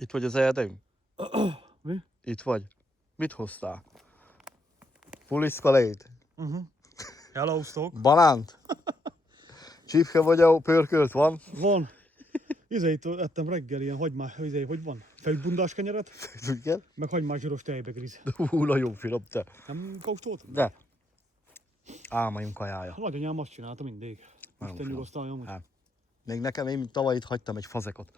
Itt vagy az erdőm? Mi? Itt vagy. Mit hoztál? Puliszkalét? Elaludtok? Banánt? Csipke vagy a pörkölt van? Van. Itt ettem reggel ilyen hagymás, hogy van? Fejbundás kenyeret, Igen? meg hagymás zsíros tejbegriz. Hú, nagyon finom te. Nem kóstoltad? De. Álmaim kajája. A nagyanyám azt csinálta mindig. Nagyon Isten finom. nyugosztaljon amúgy. Hát. Még nekem, én mint tavaly itt hagytam egy fazekot.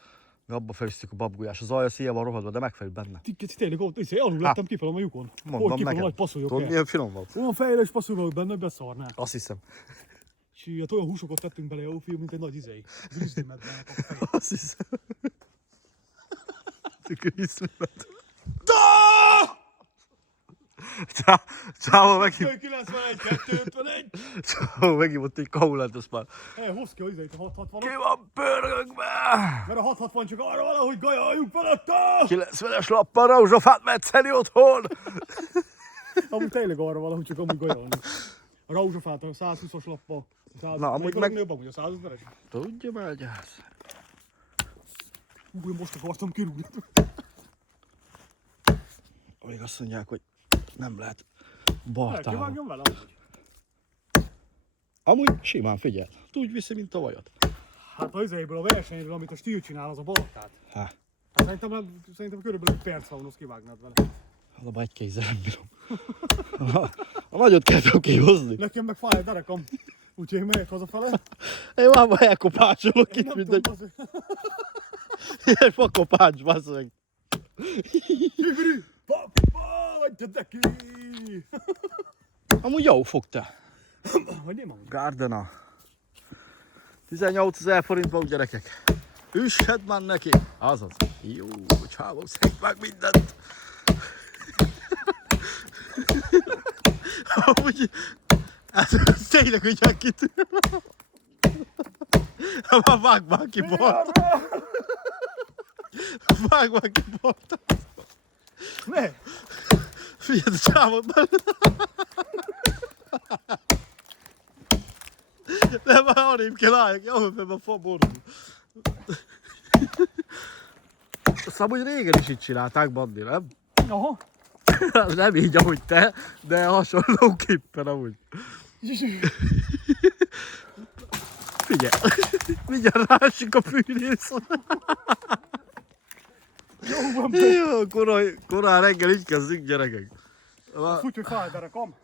Mi abba főztük a babgulyás. Az alja szíja van rohadva, de megfejt benne. Tényleg ott, alul lettem kifele a lyukon. Mondom Kifele neked. nagy passzoljuk Tudod, el. milyen finom volt? Olyan fejles passzoljuk benne, hogy beszarnál. Azt hiszem. És ilyet olyan húsokat tettünk bele, jó fiú, mint egy nagy izei. Grizzly-medvenek a fejét. Azt hiszem. Grizzly-med. Csávó meghívott. 91, 251. Csávó meghívott egy kaulát, azt már. Hozd ki a izeit, a 660-at. Ki van pörgökbe? Mert a 660 csak arra valahogy gajaljunk felette. 90-es lappal rózsafát metszeni otthon. Amúgy tényleg arra valahogy csak amúgy gajalni. A rózsafát a 120-as lappal. Na, amúgy meg- Amúgy a 150-es. Tudja már, gyász. Én most akartam kirúgni. Még azt mondják, hogy nem lehet baltával. Kivágjam vele amúgy. Amúgy simán figyel. Úgy viszi, mint a vajat. Hát az izéből a versenyről, amit a stíl csinál, az a baltát. Hát, Hát szerintem körülbelül egy perc van, azt kivágnád vele. abba egy kézzel nem bírom. A nagyot kell tudom kihozni. Nekem meg fáj a derekam. Úgyhogy én megyek hazafele. Én már elkopácsolok Én itt, nem mindegy. tudom, azért. Ilyen fakopács, bassz meg. Hibri! Vagy te neki! Amúgy jó fogta. Vagy én amúgy. Gardena. 18 000 forint van, gyerekek. Üssed már neki. Azaz. Jó, csávó, szedj meg mindent. Amúgy, ez tényleg, hogy elkitűr. Vágd már ki bort. Vágd már ki bort. Ne! Figyelj, a csávot már. Nem, már arrébb kell álljak, jó, mert a fa borul. Azt amúgy régen is így csinálták, Bandi, nem? Aha. Nem így, ahogy te, de hasonlóképpen amúgy. Figyelj, mindjárt rásik a fűrész. Jó van, Jó, korán reggel így kezdünk, gyerekek. úgy, hogy fáj a derekam.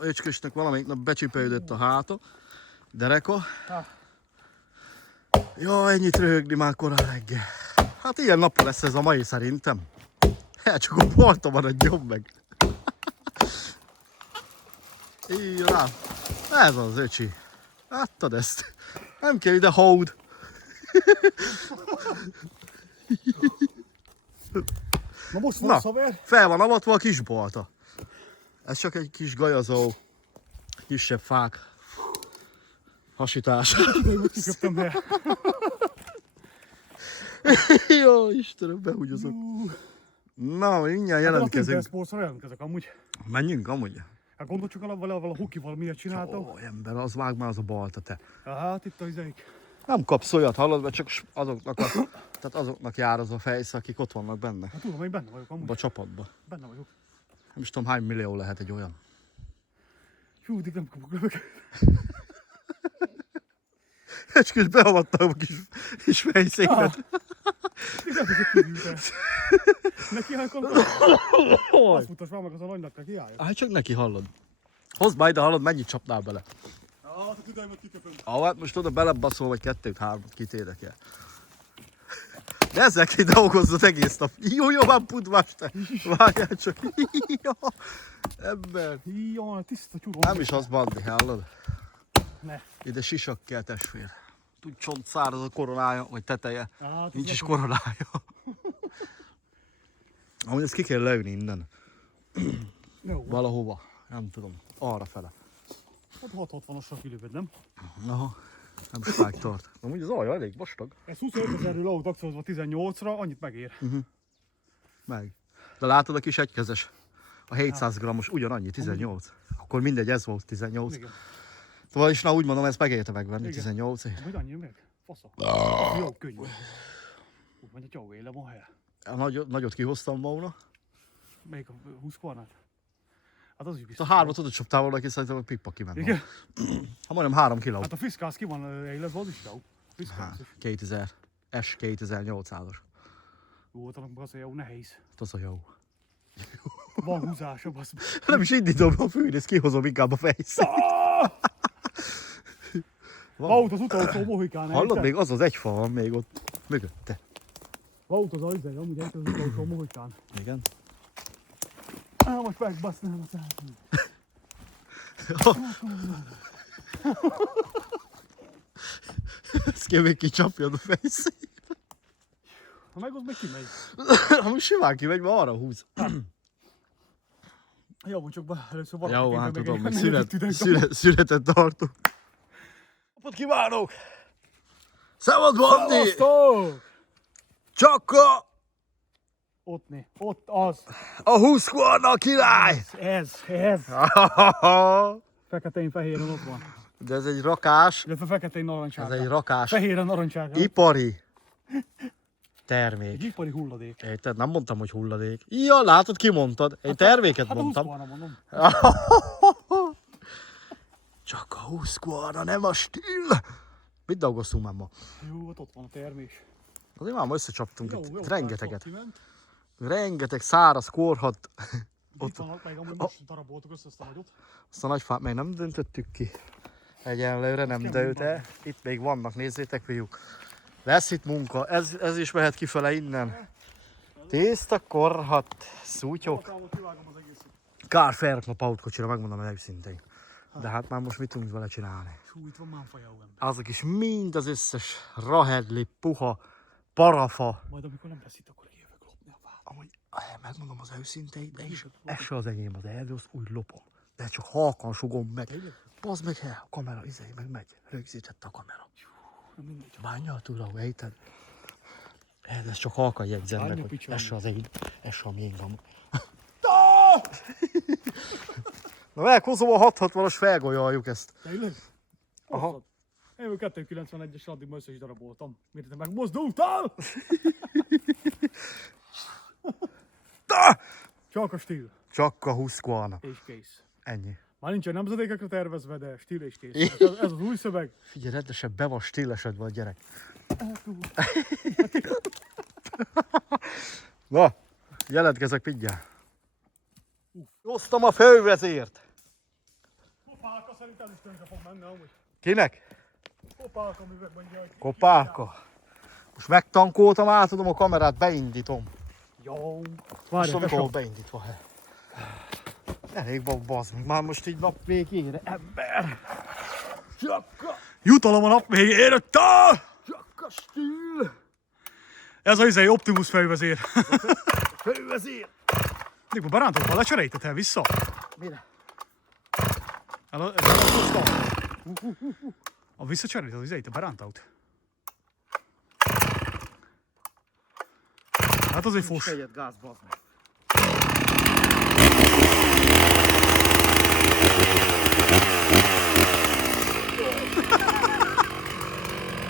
Öcskösnek valamelyik nap becsipődött a háta, dereka. Ha. Ja, ennyit röhögni már korán reggel. Hát ilyen nap lesz ez a mai szerintem. Hát csak a balta maradjon meg. Így rá. Ez az, öcsi. Láttad ezt? Nem kell ide hód. Na most van Na. szaver. Fel van avatva a kis balta. Ez csak egy kis gajazó. Kisebb fák. Hasítás. Tudom, hogy kiköptem el. Jó, Istenem, behúgyozok. Na, mindjárt A jelentkezünk. Tinkersportsra jelentkezek amúgy. Menjünk amúgy. Hát gondolj csak a hukival miért csináltam. Ó, ember, az vág már az a balta, te. Hát itt az ideig. Nem kapsz olyat, hallod, mert csak tehát azoknak jár az a fejsz, akik ott vannak benne. Hát tudom, én benne vagyok amúgy. Abba a csapatba. Benne vagyok. Nem is tudom, hány millió lehet egy olyan. Hú, de nem kapok lövöket. És kis beavattam a kis fejszéket. Igen, ezek kívültek. Neki hánykolok. Azt mutasd már meg az a nagynak, neki álljon. Hát csak neki hallod. Hozd majd, de hallod, mennyit csapnál bele. Hát a tüdejmet kiköpöm. Hát most oda belebaszol, vagy kettőt, hármat kitérek el. De ezzel ki dolgozzad egész nap. Jó, már pudvás te. Vágjál csak. Jó, ember. Jaj, tiszta tyúrom. Nem is az, Bandi, hallod? Ne. Ide sisak kell, testvér. Úgy csont száraz a koronája, vagy teteje. Hát, Nincs is ez koronája. Amúgy ezt ki kell leülni innen. jó. Valahova. Nem tudom. Arra fele. Hát 660-asra kilövöd, nem? Aha. Nem sokáig tart. Amúgy az alja elég vastag. Ez 25 000-ről ahhoz akciózva 18-ra, annyit megér. Meg. De látod a kis egykezes? A 700 g-os ugyanannyi, 18. Akkor mindegy, ez volt 18. Igen. Vagyis na úgy mondom, ezt megérte megvenni, Igen. 18 év. Hogy annyi meg? Fasza. Jó, könnyű. Úgy mondja, hogy jó éle van helye. Nagyot kihoztam volna. Melyik a 20 kornát? Hát az is A biztos. 3-at tudod csaptál volna, aki szerintem a pikpak kiment. Igen? Hát majdnem 3 kiló. Hát a Fiszkász ki van élezve, az is jó. Fiszkász is. 2000. S2800-as. Jó, annak az a jó nehéz. Az a jó. Van húzása, basz. Nem is indítom a fűrész, kihozom inkább a fejszét. Vaut az utolsó mohikán. Hallod, még az egyfa van még ott mögötte. Vaut az ajzaj, amúgy egy az utolsó mohikán. Igen. Most megbasznám a szállát. Ezt kell még kicsapjad a fejszét. Ha meg az meg kimegy. Most simán kimegy, mert arra húz. Jó, csak először Jó, valaki hát tudom, még meg szünetet tartunk. Napot kívánok! Szabad Bandi! Szevasztok! Csak Ott az. a Husqvarna király! Ez. Feketén-fehéren ott van. De ez egy rakás, Illetve feketén narancsárga. ez egy rakás Fehéren narancsárga. ipari Egy termék. ipari hulladék. Érted? Nem mondtam, hogy hulladék. Ja, látod, kimondtad. Én terméket Hát mondtam. a Husqvarna mondom. Csak a Husqvarna, nem a stíl. Mit dolgoztunk már ma? Jó, ott van a termés. Azért már ma összecsaptunk Jó, itt rengeteget. kiment. Rengeteg száraz korhat. Itt vannak meg, amúgy most daraboltuk össze azt a nagyot. Azt a nagy fát még nem döntöttük ki. Egyenlőre nem kemény dőlt el. Itt még vannak, nézzétek fiúk. Lesz itt munka, ez is mehet kifele innen. Tészta, korhat, szútyok. Hatalmat kivágom az egészet. Kár felrakna pautkocsira, megmondom el őszintén. De hát már most mit tudunk vele csinálni? Hú, itt van mánfajaú ember. Azok is mind az összes rahedli, puha, parafa. Majd amikor nem lesz itt, akkor kijövök lopni a fát. Amúgy megmondom az őszintén, de is ez se az enyém az erdő, az úgy lopom. De csak halkan sugom meg. Tényleg? Bazd meg el, a kamera, meg megy. Rögzített a kamera. Na mindegy. Bánja a túra, érted? Ez csak halkan jegyzem Bánja meg, hogy picsom. ez se az enyém, ez se a miénk amúgy. Na meghozom a 660-as, felgolyoljuk ezt. Tényleg? Aha. Aha. Én 291-es addig már össze is daraboltam. Miért te megmozdultál? Csak a stíl. Csak a Husqvarna. És kész. Ennyi. Már nincsen nemzedékekre tervezve, de stíl és kész. Ez az új szöveg. Figyelj, rendesen be van stillesedve a gyerek. Na, jelentkezek mindjárt. Hoztam a fővezért. Kopálka szerintem is tönkre fog menni amúgy. Kinek? Kopálka, mivel mondja, hogy... Kopálka. Most megtankoltam, átadom a kamerát, beindítom. Jó. Most Várj, amikor beindítva. Elég van, bazd meg. Már most így nap végére, ember. jutalom a nap végére. Csak a stíl. Ez az izei Optimus fővezér. Fővezér. Mikor barántokkal lecseréltetek vissza? Mire? A visszacserélted az izeit, a barántaut. Hát azért fos. Fejed gáz, bazd meg.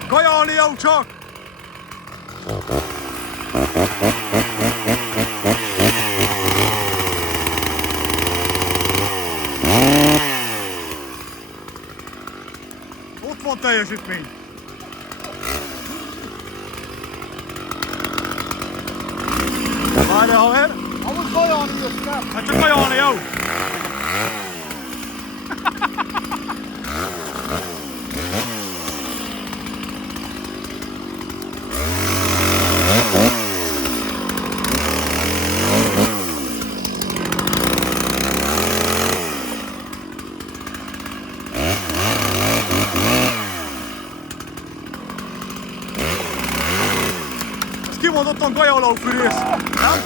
Kajálni jó csak! Ott van teljesítmény. Várj, haver! Amúgy kajálni jöttem. Hát csak kajálni jó! Kimondottan gajaláufűrész! Nem?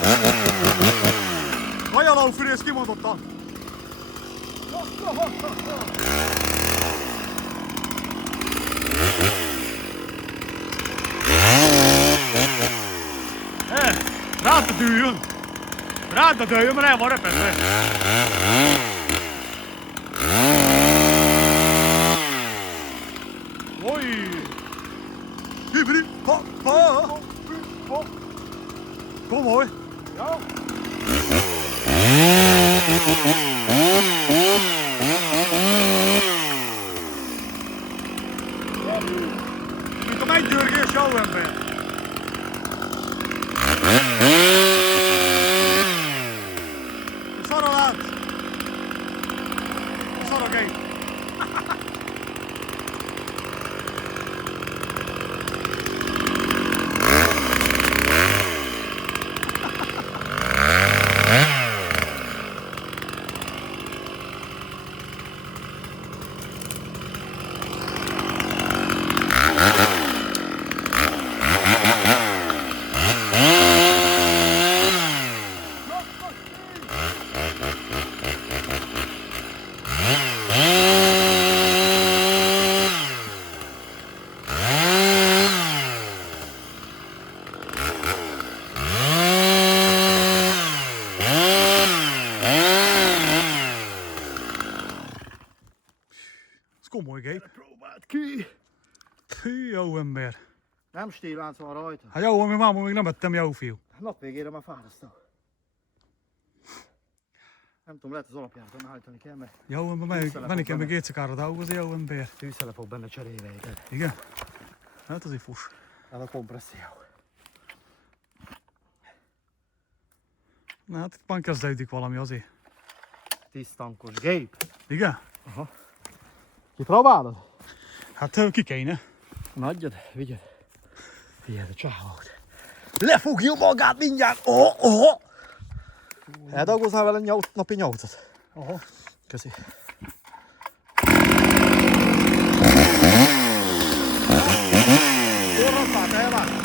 Gajaláufűrész kimondottan! Rád a dűljön! Rád a dűljön, mert el van repedve! Oj! Hibri! Ha! Ha! Komoly. Ja. Mint a mennydörgés jó ember. Szar a lánc. Szar a gép. Ez komoly gép. Próbáld ki. Hű, jó ember. Nem stílánc van rajta. Hát jó, ami máma még nem ettem, jó fiú. Nap végére már fárasztok. Nem tudom, lehet az alapjáraton állítani kell, mert Jó ember, menni kell még éjszakára dolgozni, jó ember. tűzszele fog benne cserélve, érted? Igen? Hát azért fuss. Ez a kompresszió. Na hát itt már kezdődik valami azért. 10 tankos gép. Igen? Kipróbálod? Hát ki kéne. Na adjad, vigyed. Figyeld a csávót. Lefogja magát mindjárt! Eldolgoznál vele napi 8-at? Aha. Köszi. Orrapát elvár!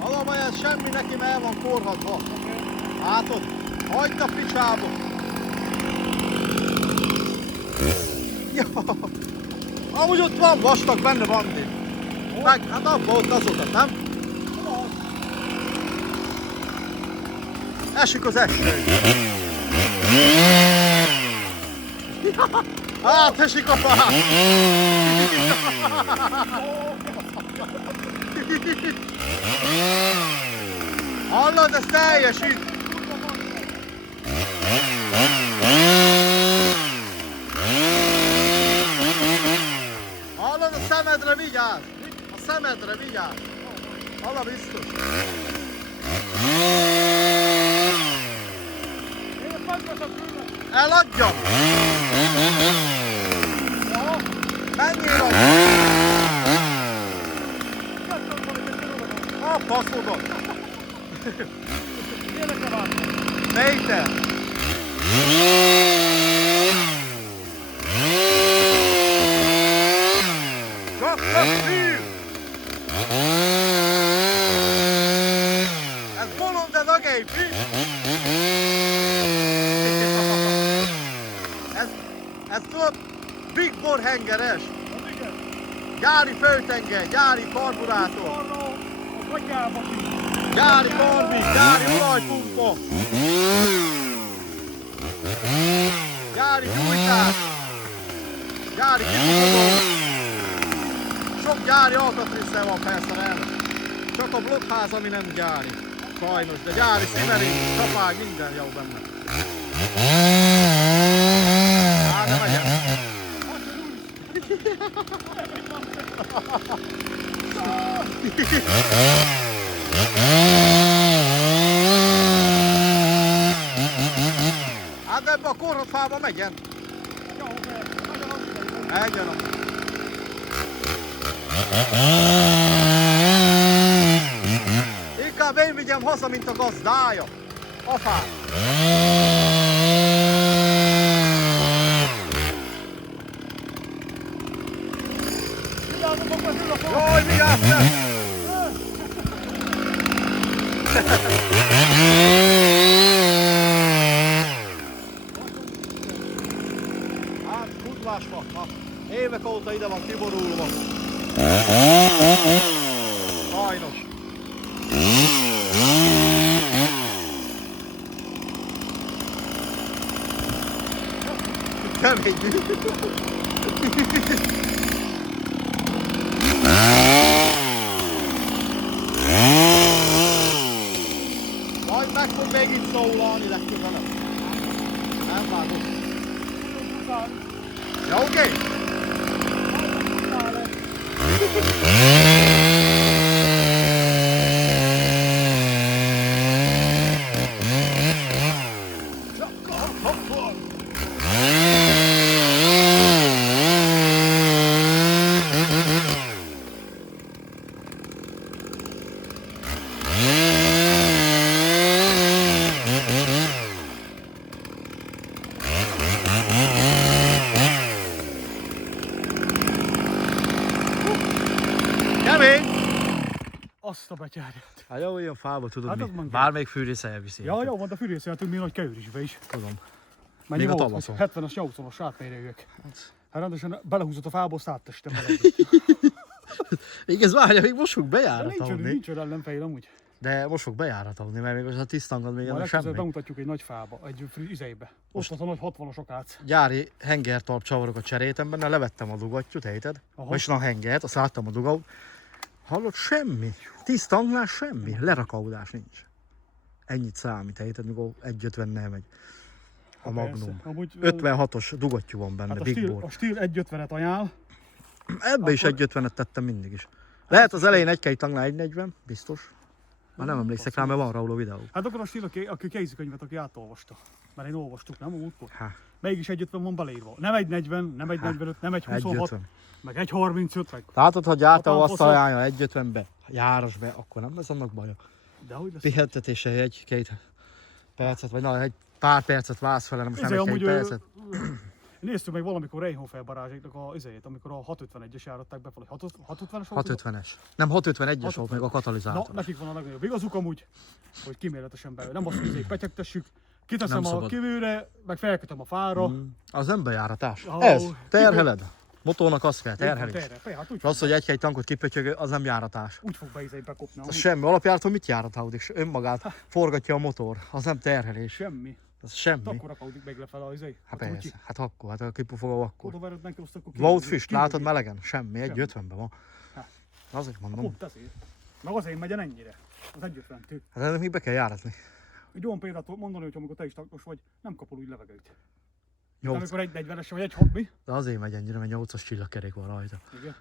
Alapban ez semmi neki, mert el van korhatva. Látod? Hagyd a picsába! Ja. Amúgy ott van vastag, benne van még. Meg, hát abba ott azokat, nem? Esik az eső. Hát esik a fát. Hallod, ez teljesít. Hallod, a szemedre vigyázz. A szemedre vigyázz. Hallod, biztos. Eladjam! Menjél az! A faszodat! Méter! Csak a szív! Ez bolond, ez a gép, mi? Ez tudod, Big Bore hengeres. Gyári főtenger, gyári karburátor. Gyári karbi, gyári olajpumpa. Gyári gyújtás. Gyári kifutó. Sok gyári alkatrészsel van persze erre. Csak a blokkház, ami nem gyári. Sajnos, de gyári szimeri, csapág, minden jó benne. Á, de megyek. Hát ebbe a korhatfába megyen. Egyen. Inkább én vigyem haza, mint a gazdája. Afát. Jaj, vigyázz te! Ásva. Na, évek óta ide van kiborulva. Sajnos. Kemény. Majd meg fog még itt szólalni legközelebb. Nem vágod. Ja, oké. Kemény! Azt a betyárját. Hát jó, ilyen fába tudod Hát mi. az mondja. Bármelyik fűrész elviszi. Ja, jó, van, de fűrészjeltünk még nagy kevőrisbe is. Tudom. Mennyi Még a volt, tavaszon. 70-as, 80-as átmérőjük. Hát rendesen belehúzott a fából, azt áttestem vele. Még ez várja, még most fog De bejáratolni. nincs olyan ellenfejl amúgy. De most fog bejáratolni, mert még az a tisztangad még Majd ennek legközelebb semmi. bemutatjuk egy nagy fába, egy izébe. Ott az a nagy 60-as akác. Gyári hengertalp csavarokat cseréltem benne, levettem a dugattyút, érted? Aha. Vagyis na a hengert, azt láttam a dugaut. Hallod, semmi. Tisztanglás semmi. Lerakaudás nincs. Ennyit számít, érted, mikor 1.50-nel megy. A Magnum. Amúgy, 56-os dugattyú van benne, hát Big Bore. a stíl 1.50-et ajánl. Ebbe is 1.50-et tettem mindig is. Lehet az elején egy tangnál 1.40, biztos. Már nem emlékszek rá, mert van róla videó. Hát akkor a stíl, aki kézikönyvet, aki átolvasta. Mert én olvastuk, nem a múltkor? Há, Mégis 1.50 van beleírva. Nem 1.40, nem 1.45, nem 1.26, 1.50. meg 1.35, meg... Látod, ha gyártó azt Hatalmas ajánlja 1.50-be, járasbe, akkor nem lesz annak baja. De hogy lesz? Pihentetése egy-két percet, vagy na, egy pár percet válsz vele, nem most nem Izé, egy amúgy, percet. Néztük meg valamikor Reinhofer barázséknak a izéjét, amikor a 651-es járatták be, vagy 650-es volt? 650-es. Nem, 651-es 650. volt még a Na, katalizátor. nekik van a legnagyobb igazuk amúgy, hogy kiméletesen belül. Nem azt, hogy izé petyegtessük, kiteszem Nem a szabad. kívülre, meg felkötöm a fára. Az nem bejáratás. Ó, Ez, terheled. Motornak az kell, Terhelés. terhelés. Hát úgy, Az, hogy egy tankot kipötyög, az nem járatás. úgy fog be izé bekopni. Az amúgy. semmi. Alapjáraton mit járataudik? Önmagát forgatja a motor. Az nem terhelés. Semmi. Az semmi. Akkor rakódik meg lefelé az izé. Hát persze. Hát akkor, hát a kipufogó akkor. Oda verődnek ki, azt akkor Load fish, látod melegen? Semmi, Semmi. 1.50-ben van. Hát. Azért mondom. Pont ezért. Meg azért megyen ennyire. Az 1.50 tű. Hát ennek még be kell járatni. Egy olyan példát tudok mondani, hogy amikor te is tankos vagy, nem kapol úgy levegőt. De 8. amikor egy 40-es vagy egy 6 mi? De azért megy ennyire, mert 8-as csillagkerék van rajta. Igen.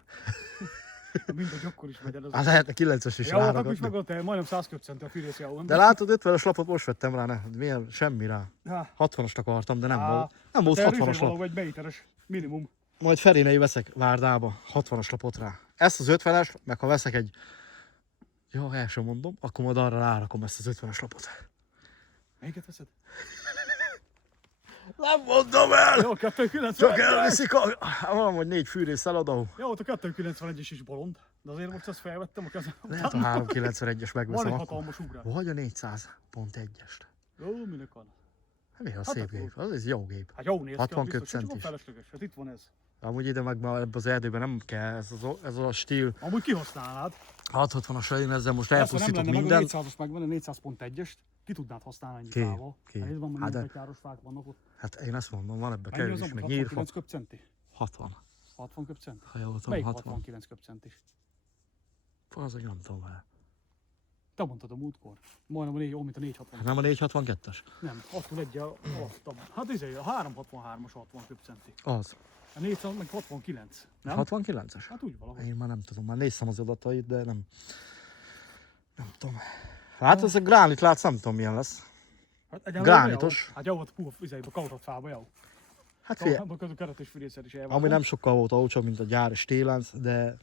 Mindegy, akkor is megy el az. Hát lehetne 9-es is Ja, akkor is ráragadni. megvolt, majdnem 100 köpcenti a fűrész javon. De látod, 50-es lapot most vettem rá, ne, milyen, semmi rá. Há, 60-ast akartam, de nem Á, volt. Nem volt te 60-as lap. való egy méteres minimum. Majd Ferinél veszek Várdába 60-as lapot rá. Ezt az 50-es, meg ha veszek egy... Jó, el sem mondom, akkor majd arra rárakom ezt az 50-es lapot. Melyiket veszed? Nem mondom el! Jó, 291. Csak elviszik a... Van, hogy 4 fűrész eladó. Jó, ott a 291-es is bolond. De azért most ezt felvettem a kezem. Lehet a 391-es Van megveszem egy akkor. hatalmas ugrás. Vagy a 400.1-est. Jó, minek van? Mi az Hát szép akkor- gép? Az egy jó gép. Hát jó néz ki, 60 az biztos, csak köbcentis. felesleges. Hát itt van ez. Amúgy ide meg ma ebbe az erdőben nem kell, ez a stíl. Amúgy kihasználnád. 660-asra én ezzel most Persze nem elpusztítok lenne meg a mindent. 400-as megvan, a 400.1-est. Ki tudnád használni ennyi Ki? fával? Ki? Hát ez van, Hát hogy de- betyáros fák vannak ott. Hát én ezt mondom, van ebbe Mennyi kevés az is, amúgy? meg nyírfa. 69 köpcenti? 60. 60 köpcenti? Ha jól tudom, Melyik 60. 69 köpcentis? Azok nem tudom el. Te mondtad a múltkor. Majdnem a 4, ó, mint a 460. Hát nem a 462-es? Nem, attól egy alattam. Hát a 363-as 60 köpcenti. Az. A 400 meg 69. Nem? 69-es? Hát úgy valahogy. Én már nem tudom, már néztem az adatait, de nem. Nem tudom. Hát ez a gránit látsz, nem tudom milyen lesz. Hát egyáltalán Gránitos. jó. Hát jó, ott puha üzeibe, kautott fába, jó. Hát figyelj, Hát a keretes fűrészer is elvan. ami nem sokkal volt olcsóbb, mint a gyári stílánc, de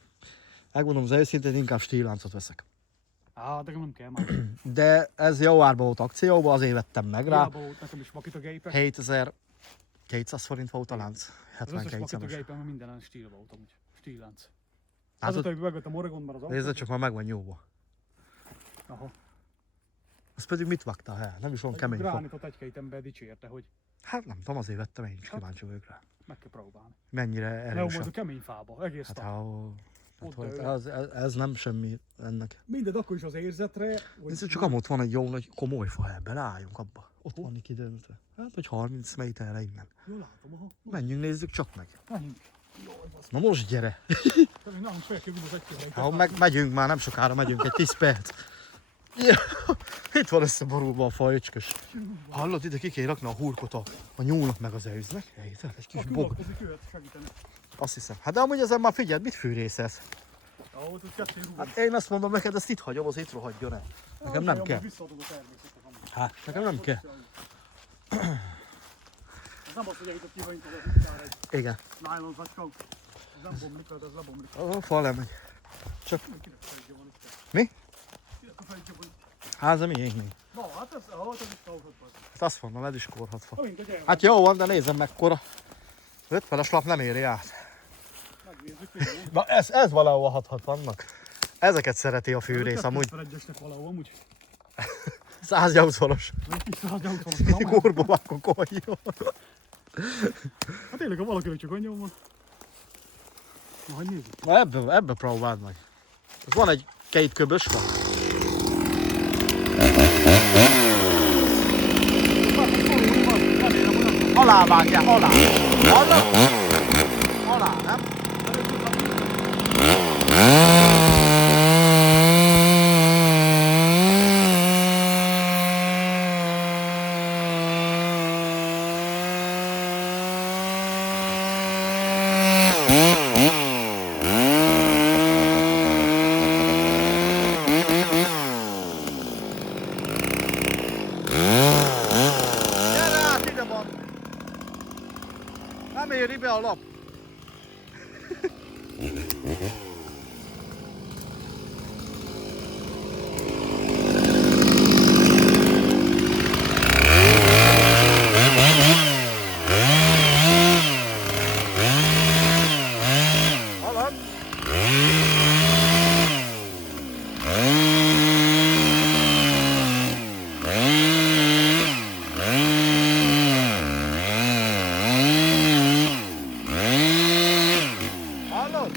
megmondom az őszintén, inkább stíláncot veszek. Á, de nem kell már. De ez jó árba volt akcióban, azért vettem meg rá. Hiába volt nekem is makita gépek. 7200 forint volt a lánc. Az összes 72 makita szemes. gépen minden stíl volt amúgy. Stílánc. Hát Azóta, ott- hogy megvettem Oregonban az autót. Nézd csak, már meg van nyúlva. Aha. Az pedig mit vágtál el? Nem is van kemény fa. Gránitot egy-két ember dicsérte, hogy Hát nem tudom, azért vettem, én is kíváncsi vagyok rá. Meg kell próbálni. Mennyire Ne majd erős. a kemény fába, egész Hát, nap. ez nem semmi ennek. Mindegy, akkor is az érzetre. Ez csak amott van egy jó nagy komoly fa, beleálljunk abba. Ott van itt időmtől. Hát, hogy 30 méterre innen. Jó, látom, aha. Menjünk, nézzük csak meg. Menjünk. Jaj, basz. Na most gyere. Tehát nálunk fel kell vinni az egy Hát, megyünk már, nem sokára megyünk, egy 10 perc. Ja, itt van összeborulva a fa, öcskös. Hallod, ide ki kell rakni a hurkot a nyúlnak meg az őznek. Egy kis A bob. következik, jöhet segíteni. Azt hiszem. Hát de amúgy ezen már figyeld, mit fűrészelsz? Ahol ott kettő rúg. Hát én azt mondom neked, ezt itt hagyom, az itt rohadjon el. Nekem nem kell. Visszaadod a természetet amúgy. Hát, nekem nem kell. Ez nem az, hogy itt kivaint az utcára egy Igen. nylon zacskó. Ez nem bomlik, ez lebomlik. A fa lemegy. Kinek a fejtje van itt? Mi? Kinek a fejtje van itt? Hát ez miénk még. Na, hát ez is kauhat az. Hát azt mondom, ez is korhat fa. Amint, hogy elmegy, Hát jó van, de nézem mekkora. 50-es lap nem éri át. megnézzük, jó? Na ez valahol hathat vannak. Ezeket szereti a fűrész amúgy. 251-esnek valahol amúgy. 180-os. Vagy kis 180-as. Kurba vágó kolyó. Hát tényleg, ha valakinek csak annyi van. Na, hogy nézzük. Na ebbe próbáld meg. Ez van egy két köbös fa. Alá vágják, alá. Alá, nem? Gyere át, ide van! Nem éri be a lap. Hallod? Hallod?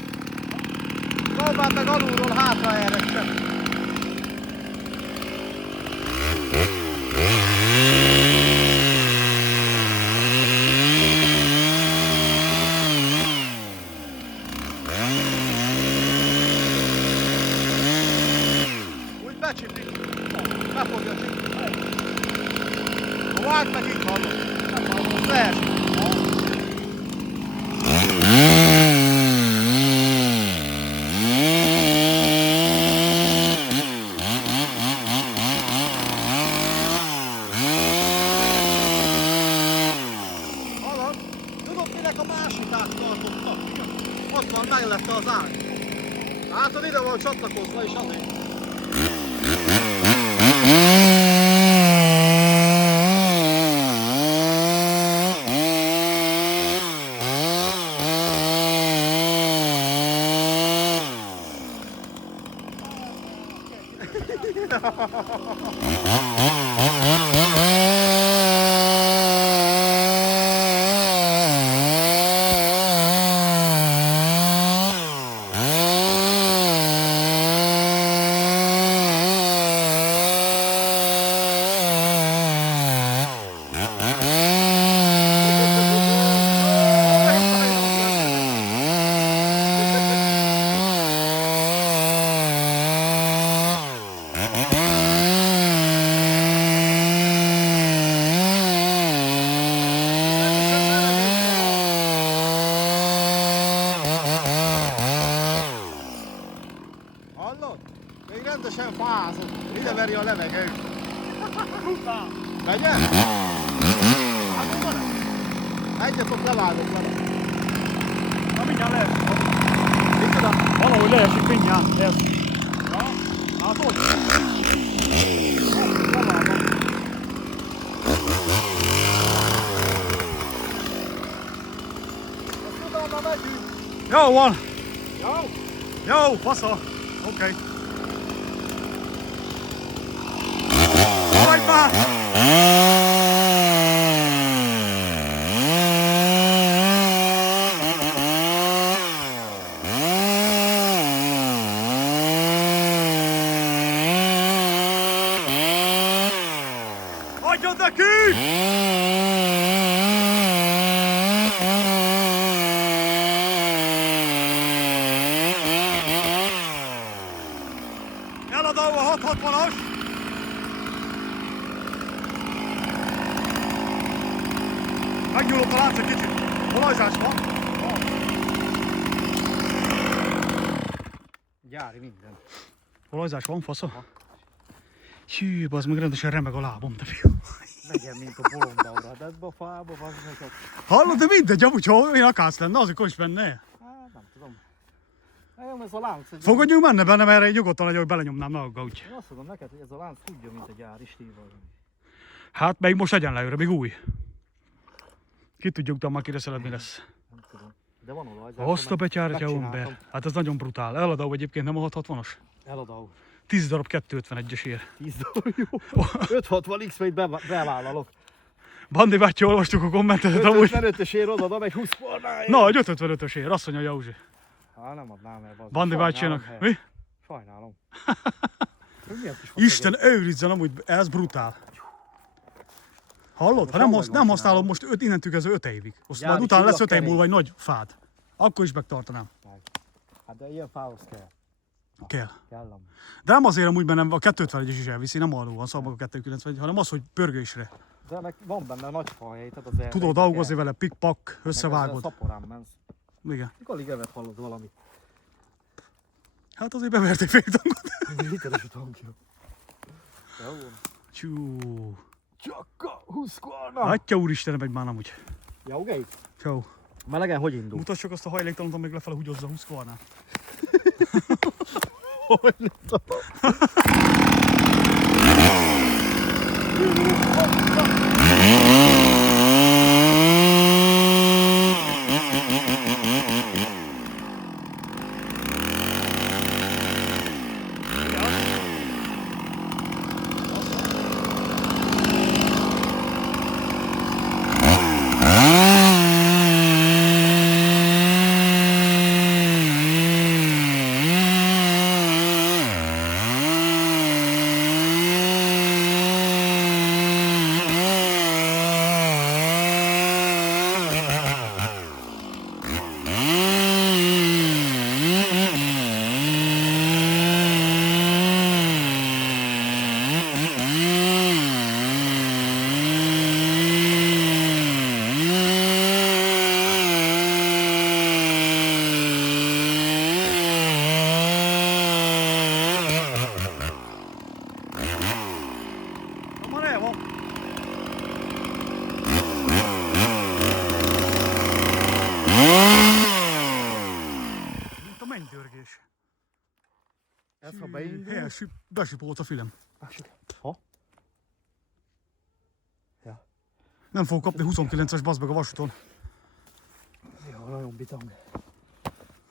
Próbáld meg alulról hátra erre sem. Úgy becsipik. Befogja csipik. Vágd meg itt, hallod? Leesik. Hallod? Tudod, minek a másikát tartottak? Ott van mellette az ág. Látod, ide volt csatlakozva is azért. Hallod? Még rendesen fázott. Ide veri a levegőt. Megyen? Egyet ott levágok vele. Na, mindjárt leesik. Micsoda? Valahogy leesik mindjárt. Ez. Ja, látod? Azt utána megyünk. Jó van. Jó? Jó, fasza. Oké. Hajt már! Adjad neki! Eladom a 660-as! Megnyúlott a lánc egy kicsit. Olajzás van. Gyári minden. Olajzás van, fasza? Hű, bazd meg, rendesen remeg a lábam, te fiú. Legyen, mint a bolondaura, de ebbe a fába van neked. Hallod, de mindegy, amúgy, ha én akársz lenne, azokon is benne. Hát nem tudom. Nem, ez a lánc. Fogadjunk menne benne, mert én nyugodtan legyen, hogy belenyomnám, ne aggódj. Én azt mondom neked, hogy ez a lánc tudja, mint a gyári stílval. Hát még most egyenlőre, még új. Ki tudjuk, de már kireszeled, mi lesz. Nem tudom. De van olajzás. Azt a betyártya ember. Hát ez nagyon brutál. Eladó egyébként, nem a 660-as? Eladó. 10 darab 251-es ér. 10 dollár jó. 560 X-Mate bevállalok. Bandi bátyja, olvastuk a kommentet amúgy. 555-ös ér oda, meg 20 fornáért. Na, egy 555-ös ér, azt mondja Józsi. Hát nem adnám el. bazd. Bandi Sajnálom, bátyjának. he. Mi? Sajnálom. Hogy milyen kis Isten őrizzen, amúgy ez brutál. Hallod? Ha nem, nem használom most innentől kezdve 5 évig. Azt Gyári majd utána lesz 5 év csillagkerék. múlva egy nagy fád. Akkor is megtartanám. Hát de ilyen fához kell. Kell. Kellem. De nem azért amúgy, mert nem, a 251-es is elviszi, nem arról van szó, a 291, hanem az, hogy pörgésre. De meg van benne nagy fajhely, tehát az Tudod dolgozni vele, pikpak, Összevágod. összevágod. Szaporán mensz. Igen. Mikor alig evet hallod valamit? Hát azért beverték fél tankot. Literes a tankja. Jó. Csú. Csak a Husqvarna. Atya úristen, megy már amúgy. Jó, gej. Ciao. Melegen hogy indul? Mutass csak azt a hajléktalant, amíg lefele húgyozza a Husqvarnát. Mint a mennydörgés. Ez ha beindul. Helyes, besipolc a fülem. Ha? Nem fogok kapni 29-es bazd meg a vasúton. Jó, nagyon bitang.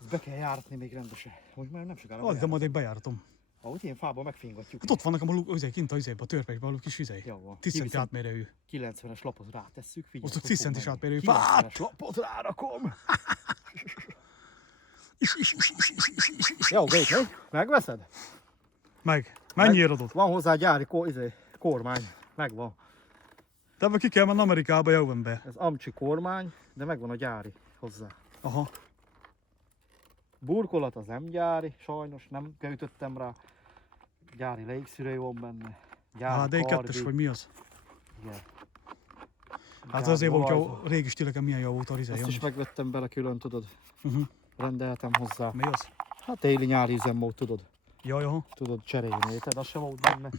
Ezt be kell járatni még rendesen. Most már nem sokára Az, de bejárat. majd én bejáratom. Ahogy ilyen fába megfingatjuk. Hát ott vannak a kint a törpekben a kis vizei. Jó van. 10 centi átmérőjű. 90-es lapot rátesszük, figyelj. Azt a 10 centis átmérőjű. 90-es lapot rárakom. Jó, gép, mi? Megveszed? Meg. Mennyiért adod? Van hozzá gyári kormány. Megvan. De ebben ki kell menni Amerikába, jó ember. Ez amcsi kormány, de megvan a gyári hozzá. Aha. Burkolat az nem gyári, sajnos nem kötöttem rá. Gyári légszűrő van benne. Gyári HD2-es vagy mi az? Igen. Hát Gyári azért volt, hogy olajzó. a régi stíleken milyen jó volt a rizei. Azt is megvettem bele külön, tudod. Rendeltem hozzá. Mi az? Hát téli-nyári üzemmód, tudod. Jaj, aha. Tudod cserélni, érted? Az sem volt benne.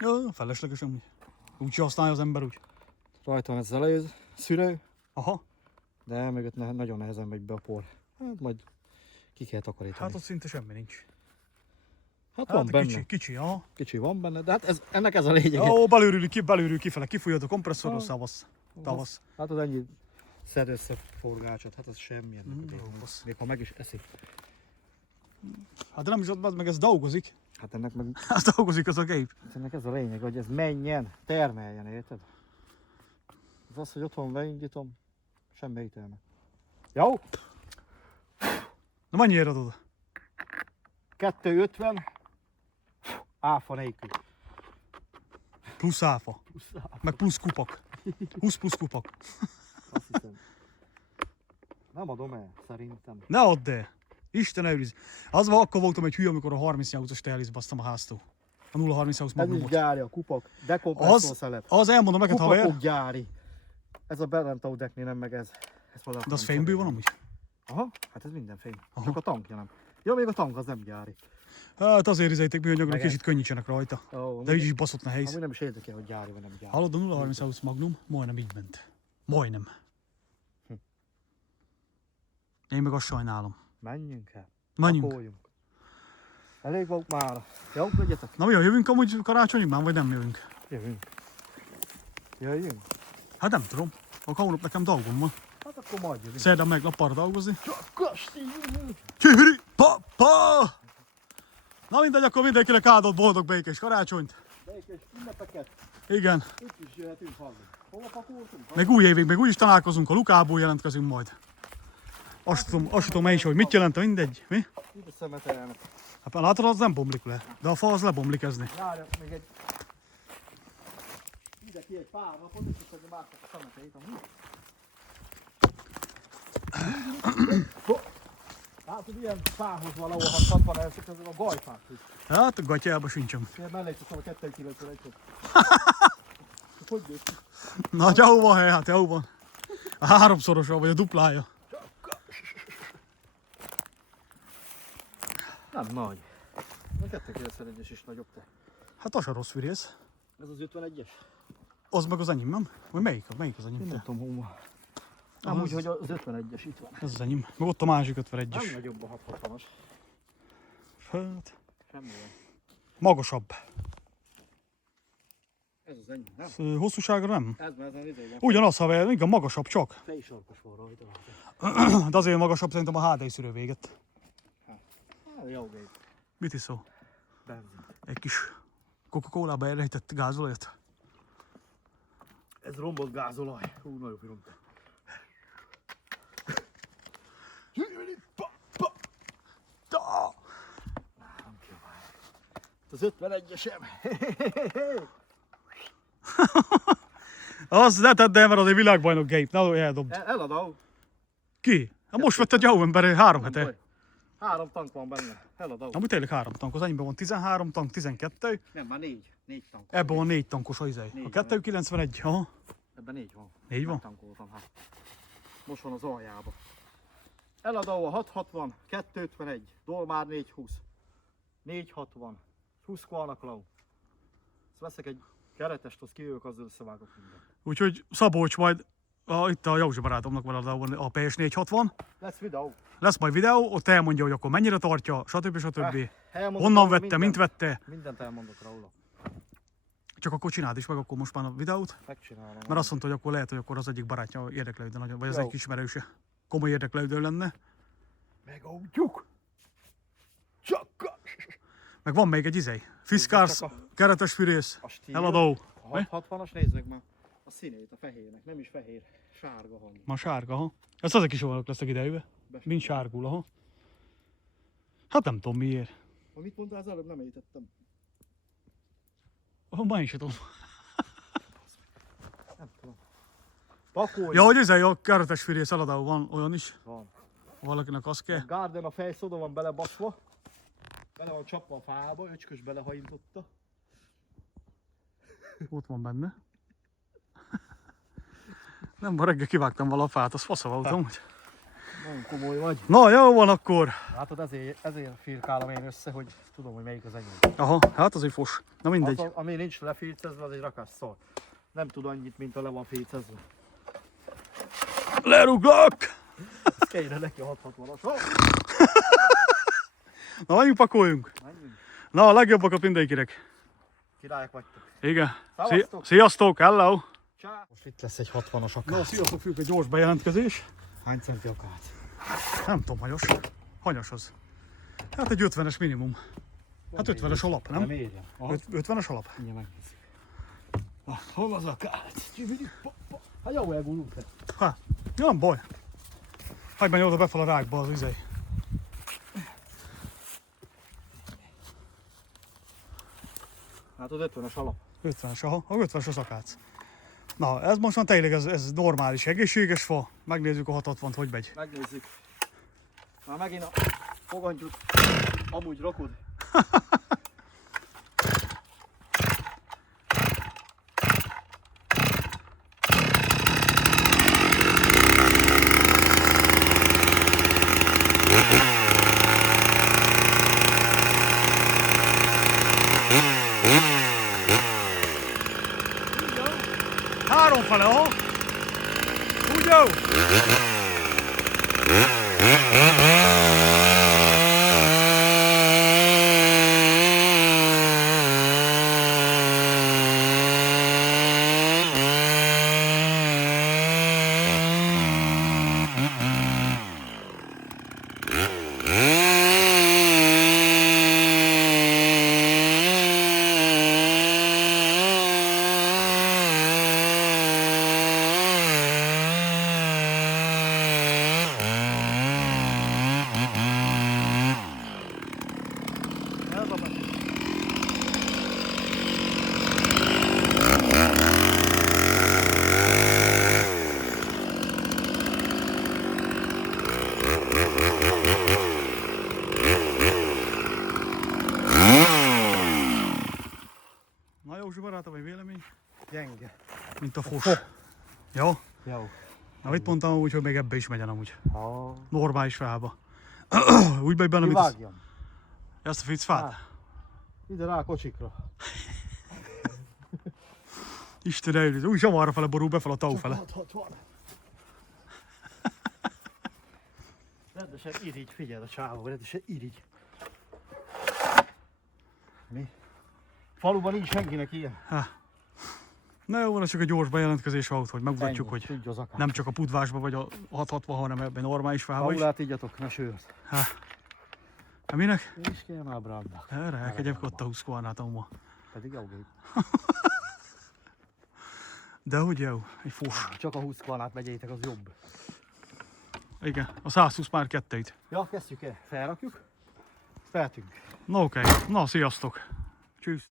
Ja, felesleges amúgy. Úgy használja az ember úgy. Rajta van ez az szűrő, Aha. de mögött nagyon nehezen megy be a por. Hát majd ki kell takarítani. Hát ott szinte semmi nincs. Hát Hát van benne. kicsi, aha. Kicsi van benne, de hát ennek ez a lényege. Ó, belülről kifele, kifújod a kompresszorról, szavasz. Tavasz. Hát az ennyi szed össze forgácsot, hát az semmi ennek a jó, gépnek. bassz. Még ha meg is eszik. Hát de nem is ott, meg ez dolgozik. Hát ennek meg Az dolgozik az a gép. ennek ez a lényeg, hogy ez menjen, termeljen, érted? Az, hogy otthon beindítom, semmi értelme. Jó? Na mennyiért adod? 250 áfa nélkül. Plusz áfa. Meg plusz kupak. 20 plusz kupak. Azt hiszem. Nem adom el, szerintem. Ne add el! Isten őriz. Az van, akkor voltam egy hülye, amikor a 38-as tehelizbe basztam a háztól. A 0,38 Ez is magnumot. gyári a kupak. Dekompresszor szelet. Az elmondom neked, haver. Kupakok gyári. Ez a Bellentau deknél nem meg ez. De az fényből van amúgy? Aha, hát ez minden fény. Aha. Csak a tankja nem. Ja, még a tank az nem gyári. Hát azért izeitek műanyagra, Meg kicsit könnyítsenek rajta. Ó, De így is baszott nehéz. amúgy nem is érdekel, hogy gyári vagy nem gyári. Hallod, a 0,38 magnum majdnem így ment. Majdnem. Én meg azt sajnálom. Menjünk el. Menjünk. Pakoljunk. Elég volt mára. Jó, legyetek. Na mi a jövünk amúgy karácsonyig már, vagy nem jövünk? Jövünk. Jöjjünk. Hát nem tudom. A hónap nekem dolgom van. Hát akkor majd jövünk. Szerdán meg nappalra dolgozni. Kasti! Csihiri! Pa! Na mindegy, akkor mindenkinek áldott boldog békés karácsonyt. Békés ünnepeket. Igen. Itt is jöhetünk haza. Hova pakoltunk? Meg új évig, meg úgy is találkozunk, a Lukából jelentkezünk majd. Azt tudom én is, hogy mit jelent, mindegy. Mi? Ide szemetelnek. Hát látod, az nem bomlik le. De a fa az lebomlik ezni. Várjak még egy... Ide ki egy pár napot, és hogy másnak a szemeteit, amúgy. Látod, ilyen fához valahol 60 elszik, ezek a gajfák is. Hát a gatyába sincsem. Én mellé tudtam a 291-et. Hogy jössz? Na, jó van, hát jó van. A háromszorosa, vagy a duplája. Nem nagy. A 291-es is nagyobb te. Hát az a rossz virész. Ez az 51-es? Az meg az enyém, nem? Vagy melyik az enyém? Én nem Te? tudom, hol van. Nem úgy, hogy az 51-es itt van. Ez az enyém. Meg ott a másik Nem 51-es. nagyobb a 660-as. Hát, Semmilyen. magasabb. Ez az enyém, nem? Ez, hosszúságra nem? Ez már ezen idejében. Ugyanaz, haver, igen, magasabb csak. Fejsarkos van rajta. De azért magasabb szerintem a HD szűrő véget. Hát, jó gép. Mit iszol? Benzin. Egy kis Coca-Cola-ba elrejtett gázolajat? Ez rombott gázolaj. Hú, nagyon finom te. Da! Nem kell már. Az 51-esem. Az ne tedd el, mert az egy világbajnok gép. Na, eldobd. Eladom. Ki? Hát most vett egy jó ember 3 Nem hete. baj. 3 tank van benne. Eladom. Amúgy tényleg 3 tank. Az enyémben van 13 tank, 12. Nem, már 4. 4 tank. Ebben van 4 tankos a izé. Négy A 291. Aha. Ebben 4 van. 4 van? Tankoltam, hát. Most van az aljába. Eladó a 660, 251, Dolmár 420, 460, 20 Kvalnaklau. Ezt veszek egy keretest, azt kijövök, azzal összevágok mindent. Úgyhogy Szabolcs majd itt a Józsi barátomnak van a PS460. Lesz videó. Lesz majd videó, ott elmondja, hogy akkor mennyire tartja, stb. Elmondok Honnan róla vette, mindent. mint vette. Mindent elmondok róla. Csak akkor csináld is meg akkor most már a videót. Megcsinálom. Mert azt mondta, hogy akkor lehet, hogy akkor az egyik barátja érdeklődő nagyon, vagy az Jó. egy ismerőse komoly érdeklődő lenne. Megoldjuk! Csak Meg van még egy izé. Fiskars, Csak keretes fűrész, a stíl. eladó. A 60-as nézd meg már a színét, a fehérnek. Nem is fehér, sárga hang. Ma sárga, ha. Ezt azok is olyanok lesznek idejébe. Mint sárgul, ha. Hát nem tudom miért. Mit mondtál az előbb, nem értettem. Ma is tudom. Nem tudom. Pakolj! Ja, hogy ez a keretes fűrész eladó van, olyan is. Van. Valakinek az kell. A Garden a fejsz oda van belebaszva. Bele van csapva a fába, öcskös belehajította. Ott van benne. Nem, ma reggel kivágtam vala a fát, az fasza voltam. Nagyon komoly vagy. Na, jó van akkor. Látod, ezért firkálom én össze, hogy tudom, hogy melyik az enyém. Aha, hát az egy fos. Na mindegy. Az, ami nincs lefilcezve, az egy rakás szar. Nem tud annyit, mint a le van filcezve. Leruglak! Ez kéne neki a 660-as. Na, menjünk, pakoljunk. Menjünk. Na, a legjobbakat mindenkinek. Királyok vagytok. Igen. Szevasztok. Sziasztok, hello! Csá. Most itt lesz egy 60-as akár. Na, sziasztok, fiúk, egy gyors bejelentkezés. Hány centi akát? Nem tudom, hanyas. Hanyas az. Hát egy 50-es minimum. Hát 50-es alap, Nem nem? érjem. 50-es alap? Mindjárt megnézzük. Hol az akát? Hát jó elgulunk te. Hát, nem baj. Hagyj menj oda befel a rákba az izé. Hát az 50-es alap. 50-es, aha, a 50-es a szakác. Na, ez most már tényleg ez normális, egészséges fa. Megnézzük a 660-t, hogy megy. Megnézzük. Már megint a fogantyút amúgy rakod. Háromfele, aha. Úgy jó. Na Józsi barátom, egy vélemény? Gyenge. Mint a fos. Jó? Jó. Na itt mondtam úgy, hogy még ebbe is megyen amúgy. Ha. Normális fába. Úgy megy benne, mint az... Kivágjam. Ezt a ficfát? Ide rá a kocsikra. Isten elő, úgy sem arra fele borul, befele a tau fele. Van. Rendesen irigy, figyeld a csávó, rendesen irigy. Mi? Faluban nincs senkinek ilyen. Na jó, van, csak egy gyors bejelentkezés autó, hogy megmutatjuk, Ennyi, hogy tudja az akár. nem csak a pudvásba vagy a 660, hanem ebben normális fába is. Paulát igyatok, ne sört. Hát minek? És kell már Brandnak. Erre elkegyek ott a Husqvarnát ma. Pedig jó gép. De hogy jó, egy fos. Csak a Husqvarnát vegyétek, az jobb. Igen, a 120 már kettőt. Ja, kezdjük el. Felrakjuk. Feltünk. Na oké, na sziasztok. Csüss.